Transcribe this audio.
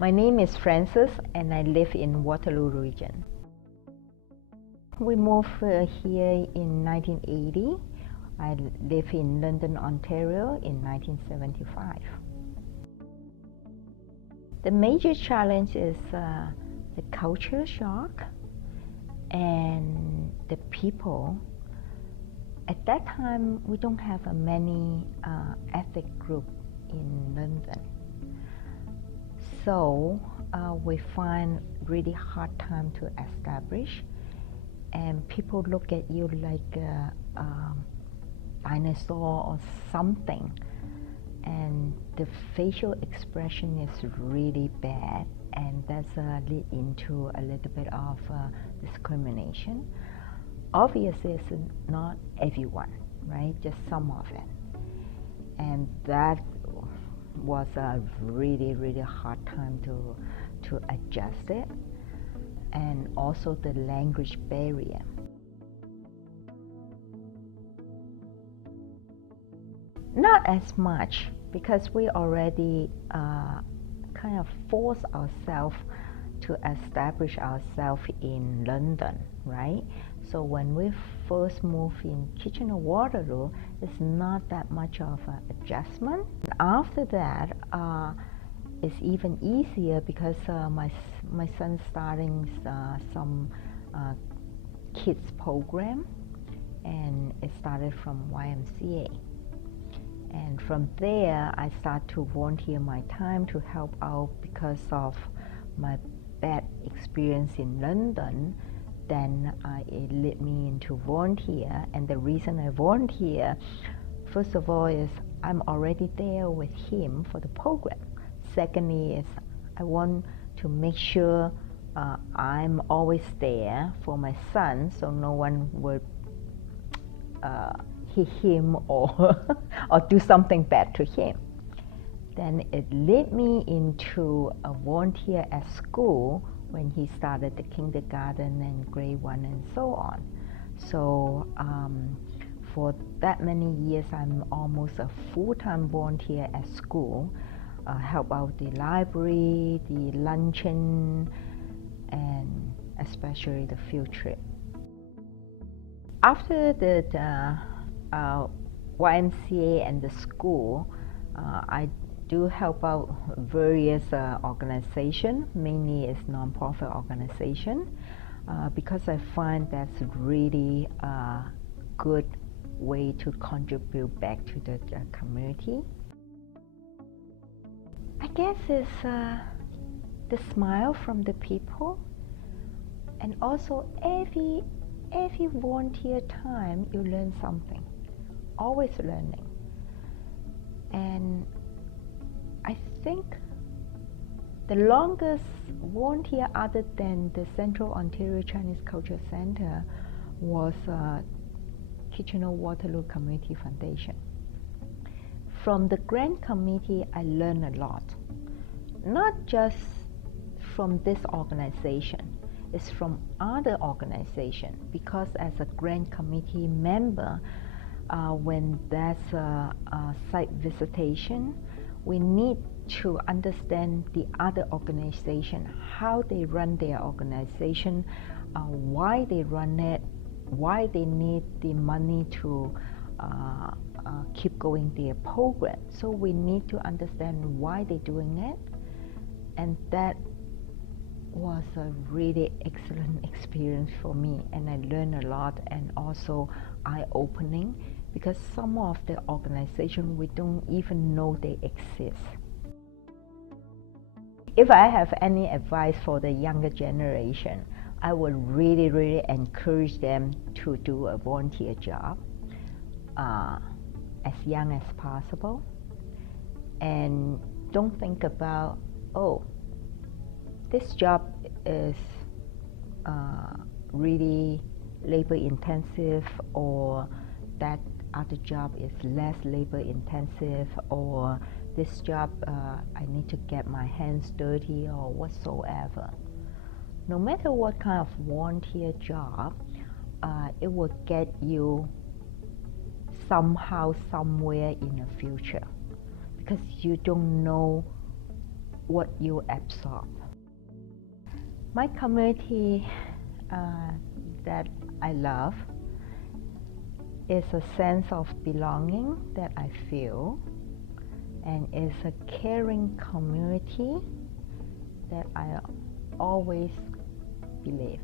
My name is Frances and I live in Waterloo region. We moved here in 1980. I live in London, Ontario in 1975. The major challenge is the culture shock and the people. At that time, we don't have many ethnic group in London. So we find really hard time to establish, and people look at you like a dinosaur or something, and the facial expression is really bad, and that's lead into a little bit of discrimination. Obviously, it's not everyone, right? Just some of it, and that was a really, really hard time to adjust it, and also the language barrier. Not as much, because we already kind of force ourselves to establish ourselves in London, right? So when we first moved in Kitchener-Waterloo, it's not that much of an adjustment. After that, it's even easier because my son's starting some kids program, and it started from YMCA. And from there, I start to volunteer my time to help out because of my bad experience in London. Then it led me into volunteer, and the reason I volunteer, first of all, is I'm already there with him for the program. Secondly is I want to make sure I'm always there for my son, so no one would hit him or or do something bad to him. Then it led me into a volunteer at school when he started the kindergarten and grade 1 and so on. So for that many years, I'm almost a full-time volunteer at school, help out the library, the luncheon, and especially the field trip. After the YMCA and the school, I do help out various organizations, mainly is non-profit organization, because I find that's really a good way to contribute back to the community. I guess it's the smile from the people, and also every volunteer time you learn something, always learning. And I think the longest volunteer other than the Central Ontario Chinese Culture Center was Kitchener-Waterloo Community Foundation. From the grant committee, I learned a lot, not just from this organization, it's from other organizations, because as a grant committee member, when there's a site visitation, we need to understand the other organization, how they run their organization, why they run it, why they need the money to keep going their program. So we need to understand why they're doing it, and that was a really excellent experience for me, and I learned a lot, and also eye-opening, because some of the organizations we don't even know they exist. If I have any advice for the younger generation, I would really encourage them to do a volunteer job as young as possible, and don't think about, oh, this job is really labor intensive, or that other job is less labor intensive, or this job I need to get my hands dirty or whatsoever. No matter what kind of volunteer job, it will get you somehow, somewhere in the future, because you don't know what you absorb. My community that I love is a sense of belonging that I feel, and is a caring community that I always believe.